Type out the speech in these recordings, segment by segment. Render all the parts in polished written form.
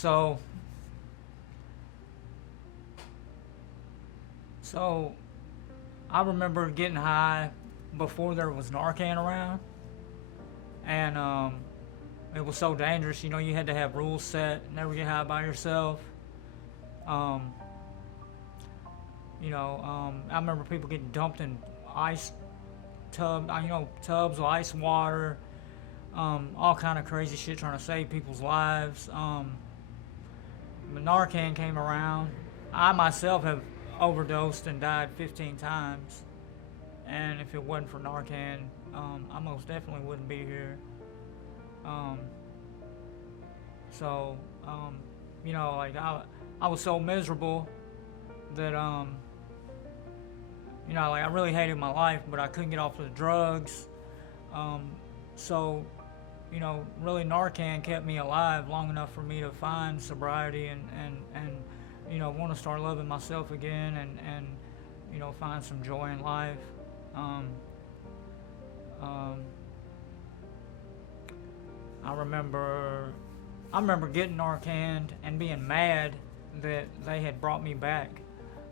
So, so I remember getting high before there was Narcan around, and it was so dangerous. You know, you had to have rules set, never get high by yourself. Um, I remember people getting dumped in ice tubs with ice water, all kind of crazy shit trying to save people's lives. When Narcan came around, I myself have overdosed and died 15 times. And if it wasn't for Narcan, I most definitely wouldn't be here. Um, so, um, like I was so miserable that, like I really hated my life, but I couldn't get off the drugs. Um, so, really Narcan kept me alive long enough for me to find sobriety and want to start loving myself again and find some joy in life. Um, um, I remember, I remember getting Narcan and being mad that they had brought me back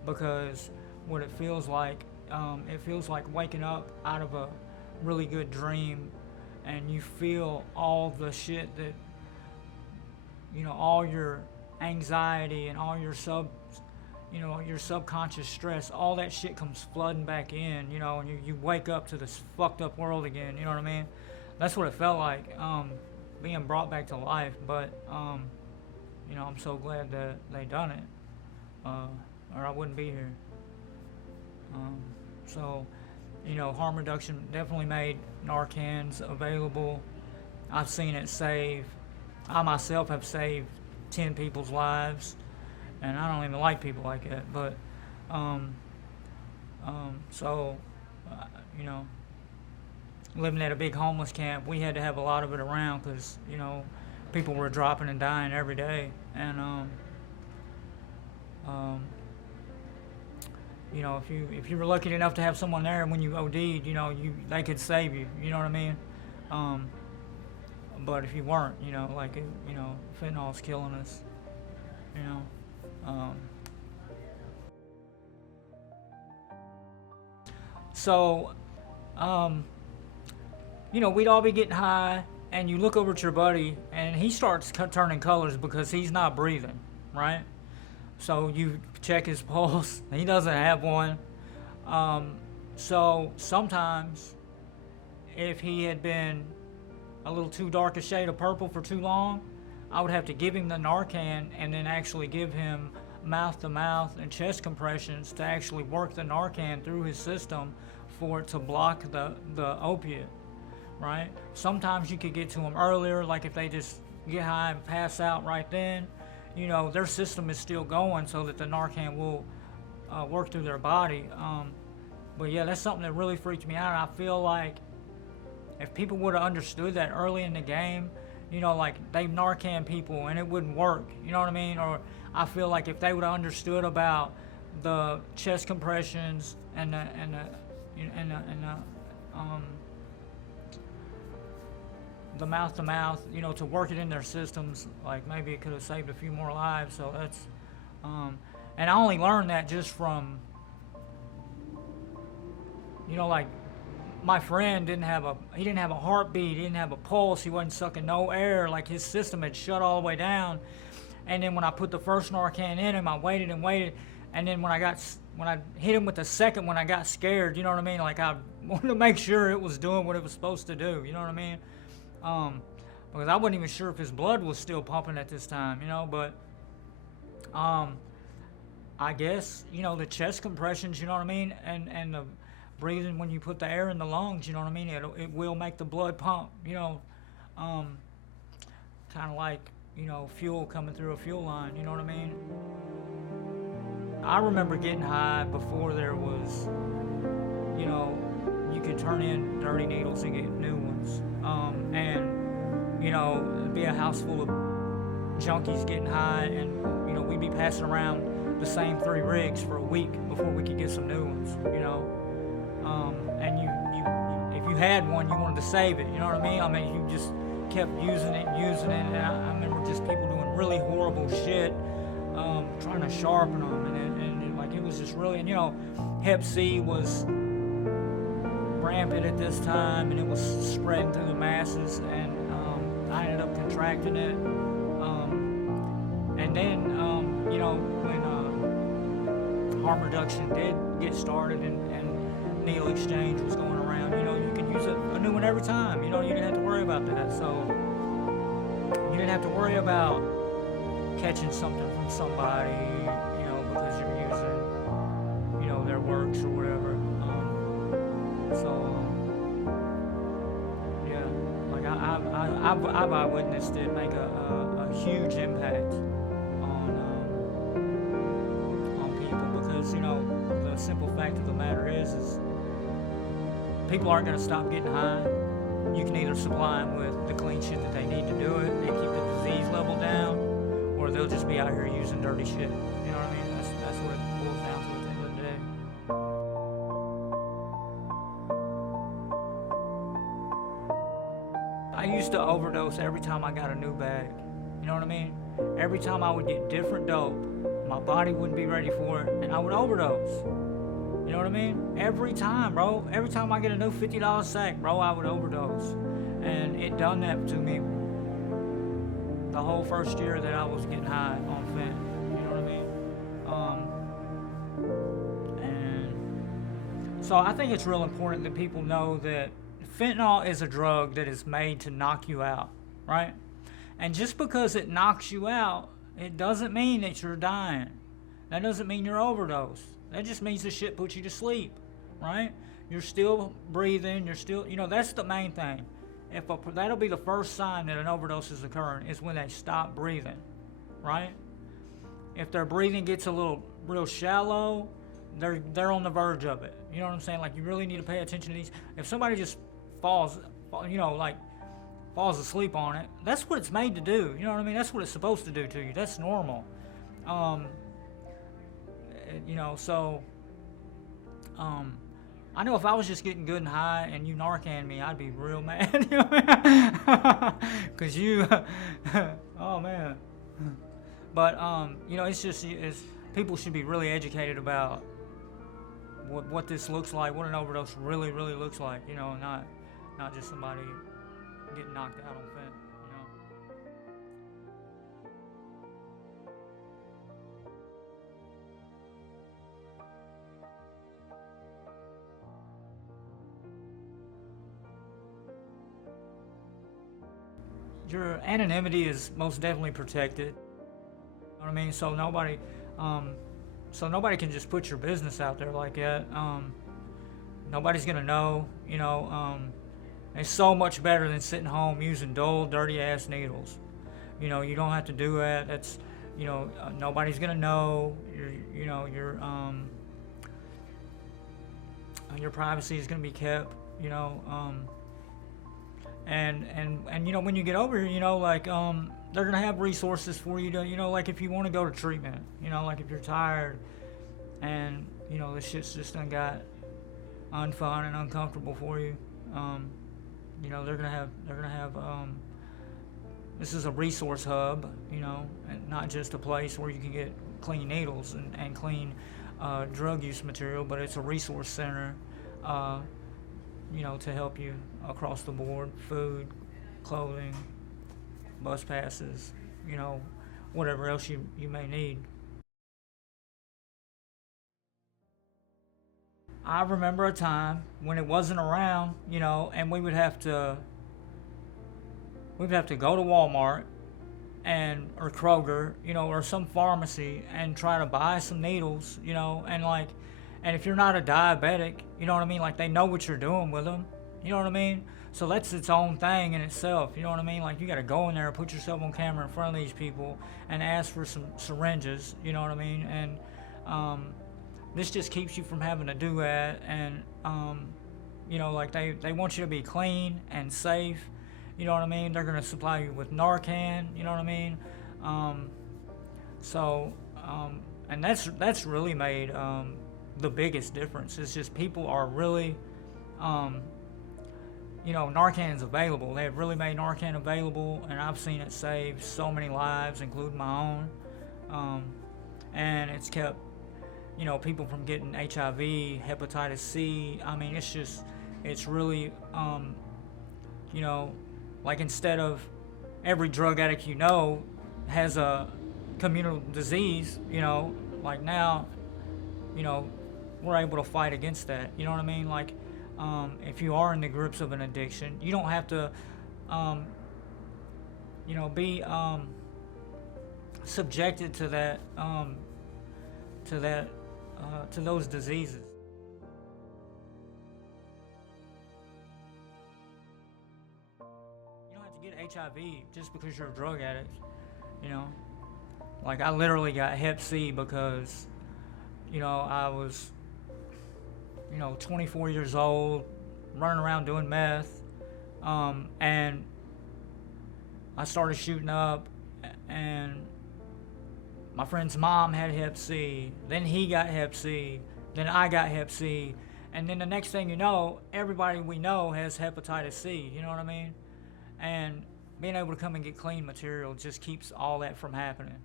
because what it feels like waking up out of a really good dream and you feel all the shit that all your anxiety and all your subconscious stress, all that shit comes flooding back in, and you wake up to this fucked up world again, you know what I mean? That's what it felt like, being brought back to life, but, I'm so glad that they done it, or I wouldn't be here. Um, so, harm reduction definitely made Narcans available. I've seen it I myself have saved 10 people's lives, and I don't even like people like that, but, um, so, uh, you know, living at a big homeless camp, we had to have a lot of it around because, people were dropping and dying every day, and, um, if you were lucky enough to have someone there when you OD'd, they could save you. You know what I mean? Um, but if you weren't, fentanyl's killing us. You know. Um, so, um, we'd all be getting high, and you look over at your buddy, and he starts turning colors because he's not breathing, right? So you check his pulse. He doesn't have one. Um, so sometimes, if he had been a little too dark a shade of purple for too long, I would have to give him the Narcan and then actually give him mouth to mouth and chest compressions to actually work the Narcan through his system for it to block the opiate, right? Sometimes you could get to them earlier, like if they just get high and pass out right then, their system is still going so that the Narcan will work through their body. But yeah, that's something that really freaked me out. I feel like if people would have understood that early in the game, like they Narcan people and it wouldn't work, you know what I mean? Or I feel like if they would have understood about the chest compressions and the mouth to mouth, to work it in their systems, like maybe it could have saved a few more lives. So that's, and I only learned that just from, like my friend didn't have a heartbeat, he didn't have a pulse, he wasn't sucking no air, like his system had shut all the way down. And then when I put the first Narcan in him, I waited and waited, and then when I hit him with the second one, I got scared, you know what I mean? Like I wanted to make sure it was doing what it was supposed to do, you know what I mean? Because I wasn't even sure if his blood was still pumping at this time, but, I guess, the chest compressions, you know what I mean? And the breathing when you put the air in the lungs, you know what I mean? It will make the blood pump, kind of like, fuel coming through a fuel line, you know what I mean? I remember getting high before there was, you could turn in dirty needles and get new ones. It'd be a house full of junkies getting high, and, we'd be passing around the same 3 rigs for a week before we could get some new ones, and if you had one, you wanted to save it, you know what I mean? I mean, you just kept using it, and I remember just people doing really horrible shit, trying to sharpen them, like it was just really, and Hep C was rampant at this time, and it was spreading through the masses, and I ended up contracting it. And then, when harm reduction did get started and needle exchange was going around, you could use a new one every time. You didn't have to worry about that. So you didn't have to worry about catching something from somebody, because you're using, their works or whatever. Yeah, like I've eyewitnessed it make a huge impact on people, because the simple fact of the matter is people aren't going to stop getting high. You can either supply them with the clean shit that they need to do it and keep the disease level down, or they'll just be out here using dirty shit. You know what I mean? That's what it boils down to at the end of the day. I used to overdose every time I got a new bag. You know what I mean? Every time I would get different dope, my body wouldn't be ready for it, and I would overdose. You know what I mean? Every time, bro. Every time I get a new $50 sack, bro, I would overdose. And it done that to me the whole first year that I was getting high on fent. You know what I mean? And so I think it's real important that people know that fentanyl is a drug that is made to knock you out, right? And just because it knocks you out, it doesn't mean that you're dying. That doesn't mean you're overdosed. That just means the shit puts you to sleep, right? You're still breathing. You're still, that's the main thing. That'll be the first sign that an overdose is occurring, is when they stop breathing, right? If their breathing gets a little real shallow, they're on the verge of it. You know what I'm saying? Like, you really need to pay attention to these. If somebody just falls asleep on it, that's what it's made to do. You know what I mean? That's what it's supposed to do to you. That's normal. I know if I was just getting good and high and you Narcan me, I'd be real mad. Because oh man. But, it's people should be really educated about what this looks like, what an overdose really, really looks like, not just somebody getting knocked out on fent. Your anonymity is most definitely protected. You know what I mean? So nobody can just put your business out there like that. Nobody's gonna know. It's so much better than sitting home using dull, dirty ass needles. You don't have to do that. That's, nobody's gonna know. Your privacy is gonna be kept. And when you get over here, they're gonna have resources for you to, like if you want to go to treatment, like if you're tired and this shit's just done got unfun and uncomfortable for you, they're gonna have this is a resource hub, and not just a place where you can get clean needles and clean drug use material, but it's a resource center, to help you across the board: food, clothing, bus passes, whatever else you may need. I remember a time when it wasn't around, and we would have to go to Walmart or Kroger, or some pharmacy and try to buy some needles, and if you're not a diabetic, you know what I mean? Like, they know what you're doing with them. You know what I mean? So that's its own thing in itself. You know what I mean? Like, you got to go in there and put yourself on camera in front of these people and ask for some syringes. You know what I mean? And this just keeps you from having to do that. And they want you to be clean and safe. You know what I mean? They're going to supply you with Narcan. You know what I mean? And that's really made the biggest difference. It's just people are really Narcan's available. They've really made Narcan available, and I've seen it save so many lives, including my own. Um, and it's kept, people from getting HIV, hepatitis C. I mean, it's really, you know, like instead of every drug addict has a communal disease, like now, you know, we're able to fight against that. You know what I mean? Like, if you are in the grips of an addiction, you don't have to, um, be subjected to that, to those diseases. You don't have to get HIV just because you're a drug addict. You know, like I literally got Hep C because, I was 24 years old, running around doing meth, and I started shooting up, and my friend's mom had Hep C, then he got Hep C, then I got Hep C, and then the next thing you know, everybody we know has hepatitis C, you know what I mean? And being able to come and get clean material just keeps all that from happening,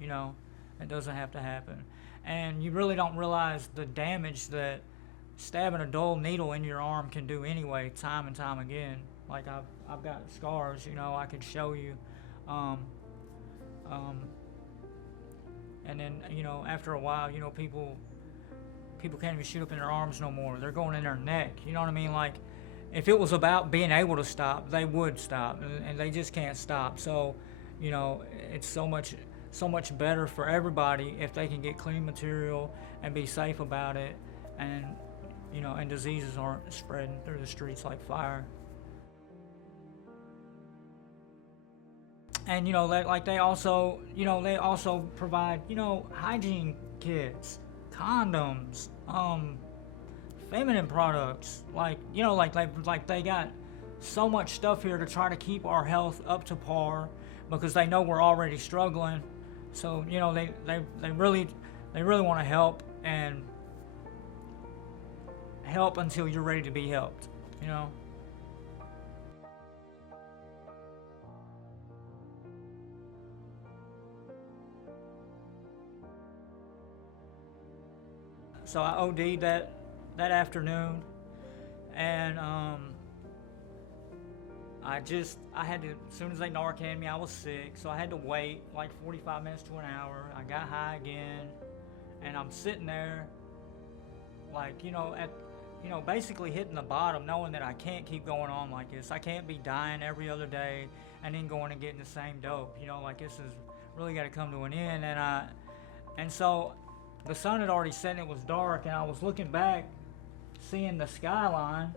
It doesn't have to happen. And you really don't realize the damage that stabbing a dull needle in your arm can do anyway, time and time again. Like I've got scars, I could show you. And then, after a while, people can't even shoot up in their arms no more. They're going in their neck. You know what I mean? Like, if it was about being able to stop, they would stop, and they just can't stop. So, it's so much better for everybody if they can get clean material and be safe about it, and and diseases aren't spreading through the streets like fire. And they also provide hygiene kits, condoms, feminine products, like they got so much stuff here to try to keep our health up to par because they know we're already struggling. So they really want to help, and help until you're ready to be helped. So I OD'd that afternoon, and I had to, as soon as they Narcaned me, I was sick, so I had to wait like 45 minutes to an hour. I got high again, and I'm sitting there, like, basically hitting the bottom, knowing that I can't keep going on like this. I can't be dying every other day and then going and getting the same dope. Like this has really got to come to an end. And so the sun had already set and it was dark, and I was looking back, seeing the skyline,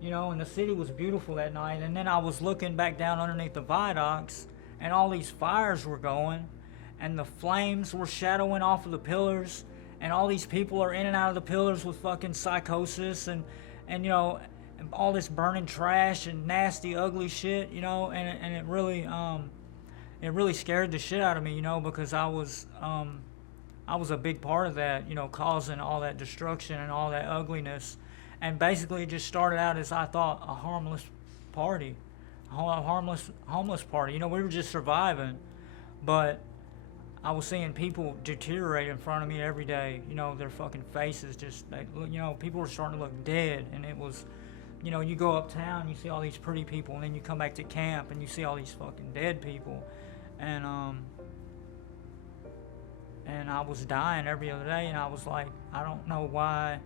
and the city was beautiful that night. And then I was looking back down underneath the viaducts, and all these fires were going, and the flames were shadowing off of the pillars, and all these people are in and out of the pillars with fucking psychosis, and and all this burning trash and nasty, ugly shit, and it really scared the shit out of me, because I was a big part of that, causing all that destruction and all that ugliness. And basically it just started out as, I thought, a harmless party, a harmless homeless party. We were just surviving, but I was seeing people deteriorate in front of me every day. Their fucking faces people were starting to look dead, and it was, you go uptown, you see all these pretty people, and then you come back to camp and you see all these fucking dead people, and I was dying every other day, and I was like, I don't know why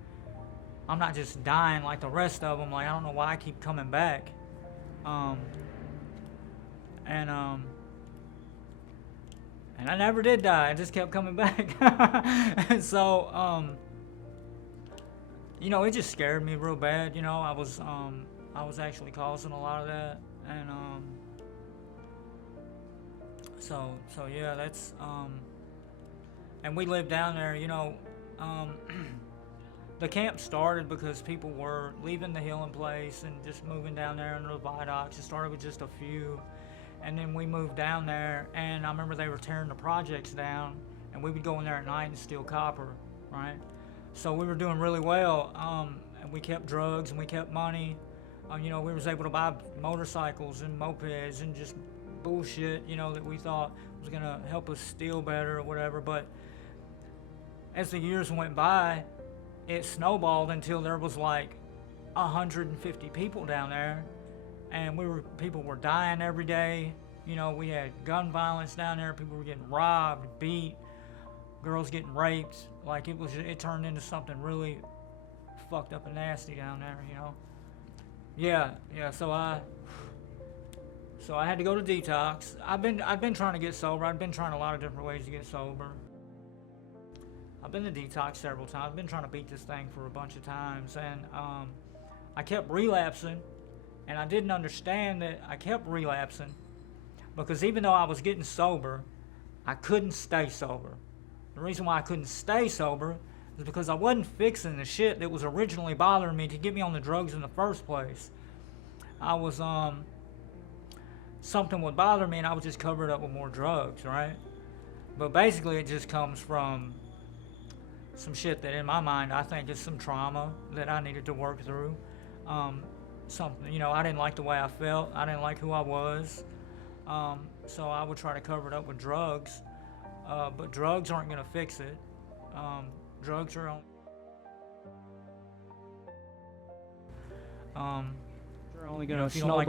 I'm not just dying like the rest of them. Like, I don't know why I keep coming back. And I never did die. I just kept coming back. And so, it just scared me real bad. I was actually causing a lot of that. And, so yeah, that's, and we lived down there, the camp started because people were leaving the healing place and just moving down there under the viaducts. It started with just a few, and then we moved down there, and I remember they were tearing the projects down, and we would go in there at night and steal copper, right? So we were doing really well, and we kept drugs and we kept money, You know, we was able to buy motorcycles and mopeds and just bullshit, you know, that we thought was gonna help us steal better or whatever. But as the years went by, it snowballed until there was like 150 people down there, and people were dying every day. You know, we had gun violence down there. People were getting robbed, beat, girls getting raped. Like it turned into something really fucked up and nasty down there. You know. Yeah. So I had to go to detox. I've been trying to get sober. I've been trying a lot of different ways to get sober. I've been to detox several times. I've been trying to beat this thing for a bunch of times, and I kept relapsing, and I didn't understand that I kept relapsing because even though I was getting sober, I couldn't stay sober. The reason why I couldn't stay sober is because I wasn't fixing the shit that was originally bothering me to get me on the drugs in the first place. I was something would bother me and I would just cover it up with more drugs, right? But basically it just comes from some shit that in my mind I think is some trauma that I needed to work through. Something, you know, I didn't like the way I felt. I didn't like who I was. So I would try to cover it up with drugs. But drugs aren't going to fix it. Drugs are You're only going if to you don't like